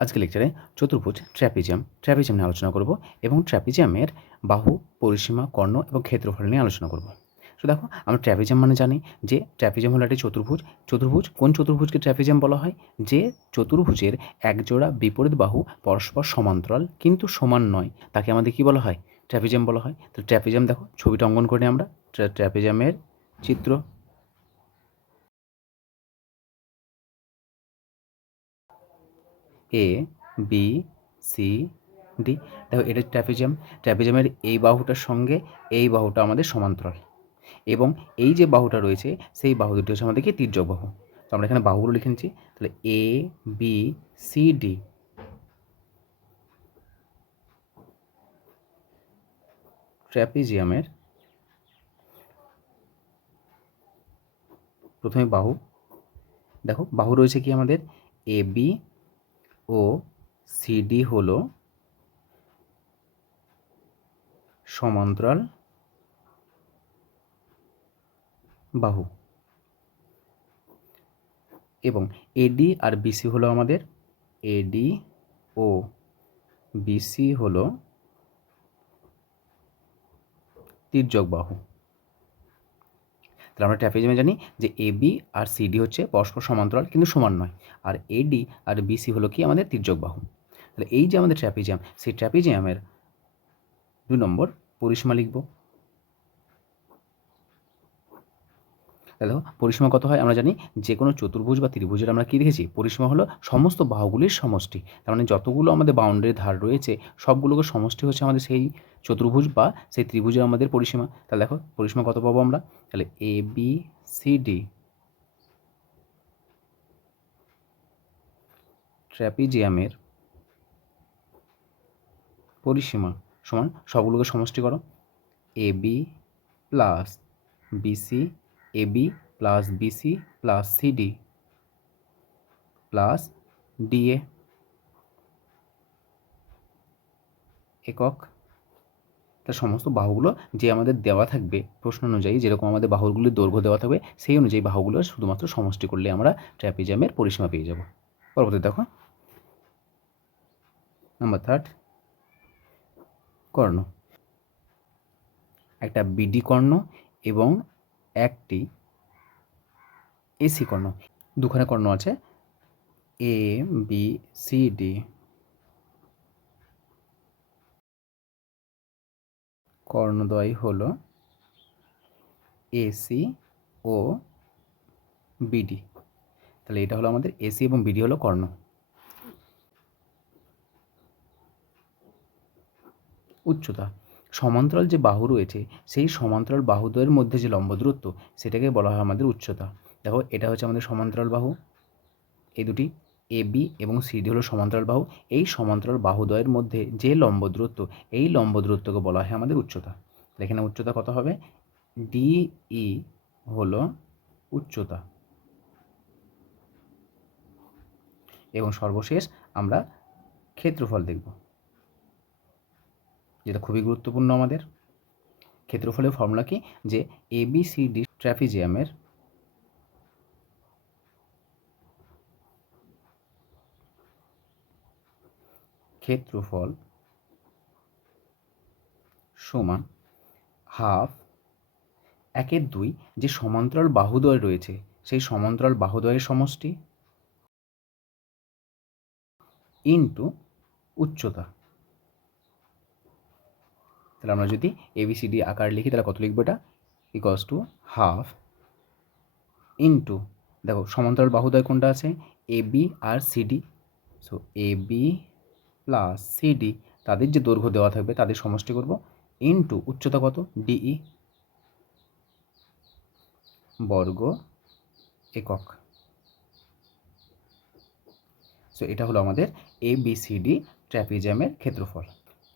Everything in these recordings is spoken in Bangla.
আজকে লেকচারে চতুর্ভুজ ট্র্যাপিজিয়াম। ট্র্যাপিজিয়াম নিয়ে আলোচনা করব এবং ট্র্যাপিজিয়ামের বাহু, পরিসীমা, কর্ণ এবং ক্ষেত্রফল নিয়ে আলোচনা করব। তো দেখো, আমরা ট্র্যাপিজিয়াম মানে জানি যে ট্র্যাপিজিয়াম হলো একটি চতুর্ভুজ। চতুর্ভুজ, কোন চতুর্ভুজকে ট্র্যাপিজিয়াম বলা হয়? যে চতুর্ভুজের একজোড়া বিপরীত বাহু পরস্পর সমান্তরাল কিন্তু সমান নয়। তাকে আমাদের কি বলা হয়? ট্র্যাপিজিয়াম বলা হয়। তো ট্র্যাপিজিয়াম দেখো, ছবিটা অঙ্কন করে আমরা। ট্র্যা- ট্র্যাপিজিয়ামের চিত্র এ বি সি ডি দেখো, এটা ট্র্যাপিজিয়াম ট্র্যাপিজিয়ামের এই বাহুটার সঙ্গে এই বাহুটা আমাদের সমান্তরাল। এবং এই যে বাহুটা রয়েছে, সেই বাহু দুটি হচ্ছে আমাদের কি? তির্যক বাহু। তো আমরা এখানে বাহুগুলো লিখে নিচ্ছি। তাহলে এ বি সি ডি ট্র্যাপিজিয়ামের প্রথমে বাহু। দেখো, বাহু রয়েছে কি আমাদের? এ বি ও সিডি হলো সমান্তরাল বাহু। এবং এডি আর বিসি হলো আমাদের এডি ও বিসি হলো তির্যক বাহু। তাহলে আমরা ট্র্যাপিজিয়ামে জানি যে এ বি আর সিডি হচ্ছে পরস্পর সমান্তরাল কিন্তু সমান নয়। আর এডি আর বিসি হলো কি আমাদের তির্যক বাহু। তাহলে এই যে আমাদের ট্র্যাপিজিয়াম, সেই ট্র্যাপিজিয়ামের দু নম্বর পরিসীমা লিখব। দেখো, পরিসীমা কত হয় আমরা জানি যে কোনো চতুর্ভুজ বা ত্রিভুজের আমরা কী দেখেছি? পরিসীমা হলো সমস্ত বাহুগুলির সমষ্টি। তার মানে যতগুলো আমাদের বাউন্ডারি ধার রয়েছে, সবগুলোকে সমষ্টি হচ্ছে আমাদের সেই চতুর্ভুজ বা সেই ত্রিভুজের আমাদের পরিসীমা। তাহলে দেখো, পরিসীমা কত পাবো আমরা? তাহলে এ বি সি ডি ট্র্যাপিজিয়ামের পরিসীমা সমান সবগুলোকে সমষ্টি করো। A B plus BC A B plus BC plus CD plus DA একক। তার সমস্ত বাহুগুলো যে আমাদের দেওয়া থাকবে প্রশ্ন অনুযায়ী, যেরকম আমাদের বাহুগুলির দৈর্ঘ্য দেওয়া থাকবে, সেই অনুযায়ী বাহুগুলো শুধুমাত্র সমষ্টি করলে আমরা ট্র্যাপিজামের পরিসীমা পেয়ে যাব। পরবর্তী দেখো। নাম্বার থার্ড কর্ণ। একটা বিডি কর্ণ এবং একটি এসি কর্ণ, দুখানে কর্ণ আছে এ বি সি ডি কর্ণদ্বয় হল এসি ও বিডি তাহলে এটা হলো আমাদের এসি এবং বিডি হলো কর্ণ। উচ্চতা সমান্তরাল যে বাহু রয়েছে, সেই সমান্তরাল বাহুদ্বয়ের মধ্যে যে লম্ব দূরত্ব, সেটাকে বলা হয় আমাদের উচ্চতা। দেখো, এটা হচ্ছে আমাদের সমান্তরাল বাহু। এই দুটি, এ, বি এবং সিডি হলো সমান্তরাল বাহু। এই সমান্তরাল বাহুদ্বয়ের মধ্যে যে লম্ব দূরত্ব, এই লম্ব দূরত্বকে বলা হয় আমাদের উচ্চতা। এখানে উচ্চতা কত হবে? ডিই হলো উচ্চতা। এবং সর্বশেষ আমরা ক্ষেত্রফল দেখব। যেটা খুবই গুরুত্বপূর্ণ আমাদের। ক্ষেত্রফলের ফর্মুলা কি? যে এ বি সি ডি ট্র্যাপিজিয়ামের ক্ষেত্রফল সমান হাফ একের দুই যে সমান্তরাল বাহুদ্বয় রয়েছে, সেই সমান্তরাল বাহুদ্বয়ের সমষ্টি ইন্টু উচ্চতা। তাহলে আমরা যদি এবিসিডি আকার লিখি, তাহলে কত লিখব এটা? ইকস টু হাফ ইন্টু দেখো সমান্তরাল বাহুদ্বয় কোনটা আছে? A B R CD so A B plus CD তাদের যে দৈর্ঘ্য দেওয়া থাকবে, তাদের সমষ্টি করব ইন্টু উচ্চতা কত? ডিই বর্গ একক। সো এটা হলো আমাদের এ বি সি ডি ট্র্যাপিজিয়ামের ক্ষেত্রফল।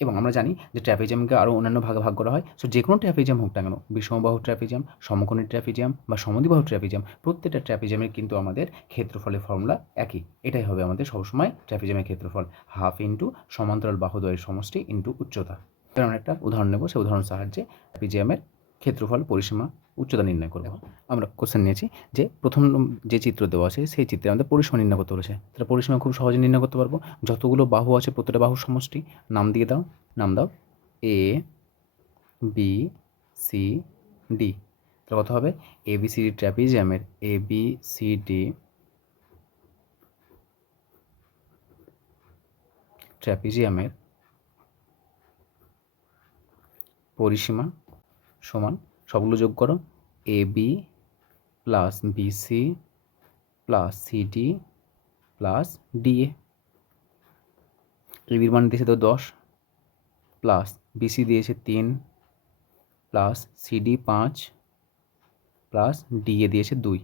এবং আমরা জানি যে ট্র্যাপিজিয়ামকে আরও অন্যান্য ভাগে ভাগ করা হয়। সো যে কোনো ট্র্যাপিজিয়াম হোক না কেন, বিষমবাহু ট্র্যাপিজিয়াম, সমকোণী ট্র্যাপিজিয়াম বা সমদিবাহু ট্র্যাপিজিয়াম, প্রত্যেকটা ট্র্যাপিজিয়ামের কিন্তু আমাদের ক্ষেত্রফলের ফর্মুলা একই। এটাই হবে আমাদের সবসময় ট্র্যাপিজিয়ামের ক্ষেত্রফল। হাফ ইন্টু সমান্তরাল বাহুদ্বয়ের সমষ্টি ইন্টু উচ্চতা। আমরা একটা উদাহরণ নেব। সে উদাহরণ সাহায্যে ট্র্যাপিজিয়ামের ক্ষেত্রফল, পরিসীমা, উচ্চতা নির্ণয় করব। আমরা কোশ্চেন নিয়েছি যে প্রথম যে চিত্র দেওয়া আছে, সেই চিত্রে আমাদের পরিসীমা নির্ণয় করতে বলেছে। তাহলে পরিসীমা খুব সহজে নির্ণয় করতে পারব। যতগুলো বাহু আছে, প্রত্যেকটা বাহুর সমষ্টি, নাম দিয়ে দাও। নাম দাও এ বি সি ডি তাহলে কথা হবে? এ বি সি ডি ট্র্যাপিজিয়ামের এ বি সি ডি ট্র্যাপিজিয়ামের পরিসীমা সমান, সবগুলো যোগ করো A B plus BC plus CD plus DA এবির মান দিয়েছে তো দশ প্লাস বিসি দিয়েছে তিন প্লাস সিডি পাঁচ প্লাস ডিএ দিয়েছে দুই।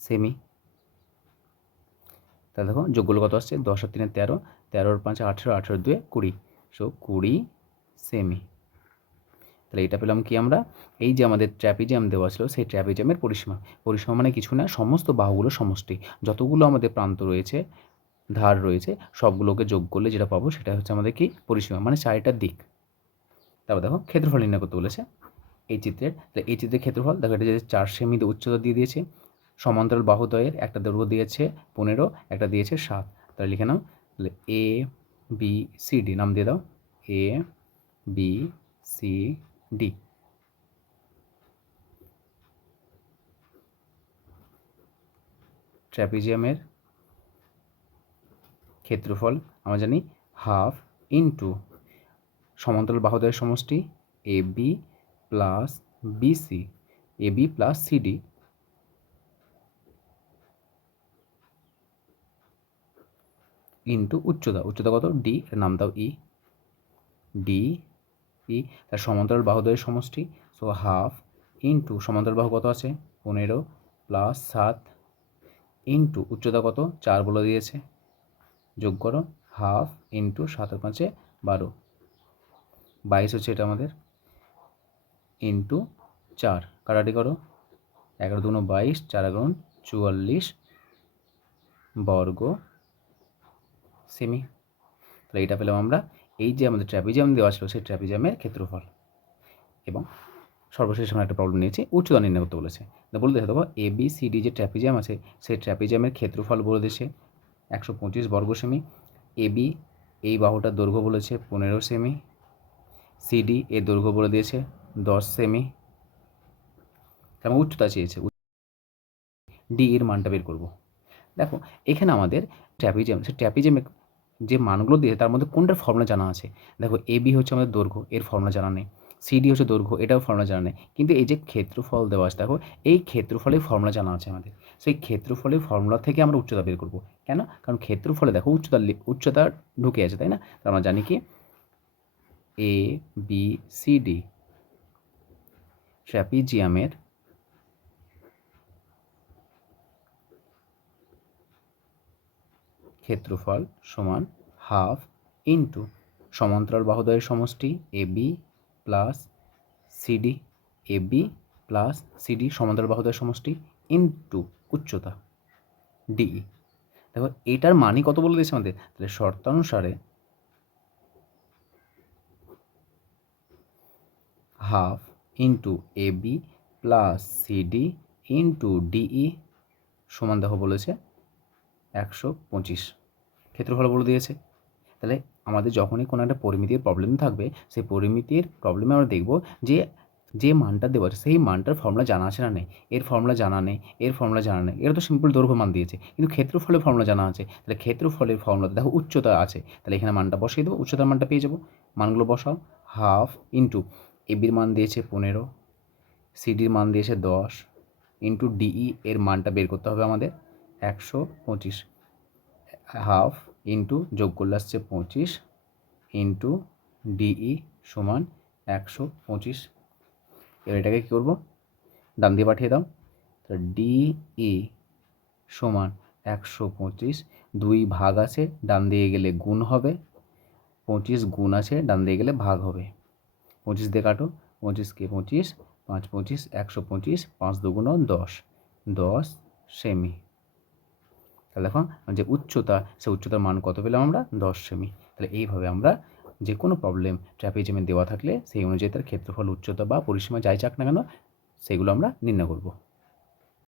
সেমি তাহলে দেখো যোগগুলো কত আসছে? দশ আর তিনে তেরো, তেরোর পাঁচে আঠেরো আঠেরো দুয়ে কুড়ি। সো কুড়ি সেমি। তাহলে এটা পেলাম কি আমরা? এই যে আমাদের ট্র্যাপিজিয়াম দেওয়া ছিল, সেই ট্র্যাপিজিয়ামের পরিসীমা। পরিসীমা মানে কিছু না, সমস্ত বাহুগুলো সমষ্টি। যতগুলো আমাদের প্রান্ত রয়েছে, ধার রয়েছে, সবগুলোকে যোগ করলে যেটা পাবো সেটা হচ্ছে আমাদের কি? পরিসীমা মানে চারিটার দিক। তারপর দেখো, ক্ষেত্রফল নির্ণয় করতে বলেছে এই চিত্রের। তাহলে এই চিত্রের ক্ষেত্রফল, দেখো এটা যে চার সেমি উচ্চতা দিয়ে দিয়েছে, সমান্তরাল বাহুদ্বয়ের একটা দৈর্ঘ্য দিয়েছে পনেরো, একটা দিয়েছে সাত। তাহলে লিখে নাও, তাহলে এ বি সি ডি নাম দিয়ে দাও। A B, C, D. ট্র্যাপিজিয়ামের ক্ষেত্রফল আমরা জানি হাফ ইন্টু সমান্তরাল বাহুদ্বয়ের সমষ্টি A B plus BC A B plus CD into উচ্চতা উচ্চতা কত? ডি, এর নাম দাও ই। ডি ই তার সমান্তরাল বাহুদ্বয়ের সমষ্টি। সো হাফ ইন্টু সমান্তরাল বাহু কত আছে? পনেরো প্লাস সাত ইন্টু উচ্চতা কত? চার বলে দিয়েছে। যোগ করো হাফ ইন্টু সাতের পাঁচে বারো। বাইশ হচ্ছে এটা আমাদের। ইন্টু চার। কাটাটি করো। এগারো দুনো বাইশ, চার এগারো চুয়াল্লিশ বর্গ সেমি। তাহলে এটা পেলাম আমরা এই যে আমাদের ট্র্যাপিজিয়াম দেওয়া ছিল, সেই ট্র্যাপিজিয়ামের ক্ষেত্রফল। এবং সর্বশেষ আমরা একটা প্রবলেম নিয়েছি, উচ্চতা নির্ণয় করতে বলেছে। বলে দেখো দেখো এ বি সি ডি যে ট্র্যাপিজিয়াম আছে, সেই ট্র্যাপিজিয়ামের ক্ষেত্রফল বলে দিয়েছে, একশো পঁচিশ বর্গ সেমি। এ বি এই বাহুটার দৈর্ঘ্য বলেছে পনেরো সেমি। সিডি এর দৈর্ঘ্য বলে দিয়েছে দশ সেমি। তেমন উচ্চতা চেয়েছে ডি এর মানটা বের করব। দেখো, এখানে আমাদের ট্র্যাপিজিয়াম সে ট্র্যাপিজিয়ামের যে মানগুলো দিয়ে তার মধ্যে কোনটার ফর্মুলা জানা আছে? দেখো এ বি হচ্ছে আমাদের দৈর্ঘ্য, এর ফর্মুলা জানা নেই। সিডি হচ্ছে দৈর্ঘ্য, এটাও ফর্মুলা জানা নেই। কিন্তু এই যে ক্ষেত্রফল দেওয়া আছে, দেখো, এই ক্ষেত্রফলের ফর্মুলা জানা আছে আমাদের। সেই ক্ষেত্রফলের ফর্মুলা থেকে আমরা উচ্চতা বের করব। কেন? কারণ ক্ষেত্রফলে দেখো, উচ্চতা উচ্চতা ঢুকে আছে, তাই না? আমরা জানি কি? এ বি সি ডি ট্র্যাপিজিয়ামের ক্ষেত্রফল সমান হাফ ইন্টু সমান্তরাল বাহুদ্বয়ের সমষ্টি A B plus CD A B plus CD সমান্তরাল বাহুদ্বয়ের সমষ্টি ইন্টু উচ্চতা ডিই দেখো, এটার মানই কত বলে দিয়েছে আমাদের? তাহলে শর্তানুসারে half into A B plus CD into DE সমান দেখো বলেছে একশো পঁচিশ। ক্ষেত্রফল বলে দিয়েছে। তাহলে আমাদের যখনই কোনো একটা পরিমিতির প্রবলেম থাকবে, সেই পরিমিতির প্রবলেমে আমরা দেখব যে যে মানটা দেওয়া আছে, সেই মানটার ফর্মুলা জানা আছে না নেই। এর ফর্মুলা জানা নেই, এর ফর্মুলা জানা নেই। এরা তো সিম্পল দৈর্ঘ্য মান দিয়েছে, কিন্তু ক্ষেত্রফলের ফর্মুলা জানা আছে। তাহলে ক্ষেত্রফলের ফর্মুলা দেখো উচ্চতা আছে। তাহলে এখানে মানটা বসিয়ে দেবো, উচ্চতার মানটা পেয়ে যাব। মানগুলো বসাও হাফ ইন্টু এবির মান দিয়েছে পনেরো সিডির মান দিয়েছে দশ ইন্টু ডিই এর মানটা বের করতে হবে আমাদের একশো পঁচিশ হাফ ইন্টু যোগ করলে আসছে পঁচিশ, ইন্টু ডিই সমান একশো পঁচিশ। এবার এটাকে কী করব? ডান দিয়ে পাঠিয়ে দাও। তো ডিই সমান একশো পঁচিশ, দুই ভাগ আছে, ডান দিয়ে গেলে গুণ হবে। পঁচিশ গুণ আছে, ডান দিয়ে গেলে ভাগ হবে। পঁচিশ দিয়ে কাটো। পঁচিশকে পঁচিশ? পাঁচ পঁচিশ, একশো পঁচিশ, পাঁচ দুগুণ দশ। দশ সেমি। তাহলে দেখো, যে উচ্চতা সে উচ্চতার মান কত পেলাম আমরা? দশ সেমি। তাহলে এইভাবে আমরা যে কোনো প্রবলেম ট্র্যাপিজিমে দেওয়া থাকলে, সেই অনুযায়ী তার ক্ষেত্রফল, উচ্চতা বা পরিসীমা যাই চাক না কেন, সেগুলো আমরা নির্ণয় করব।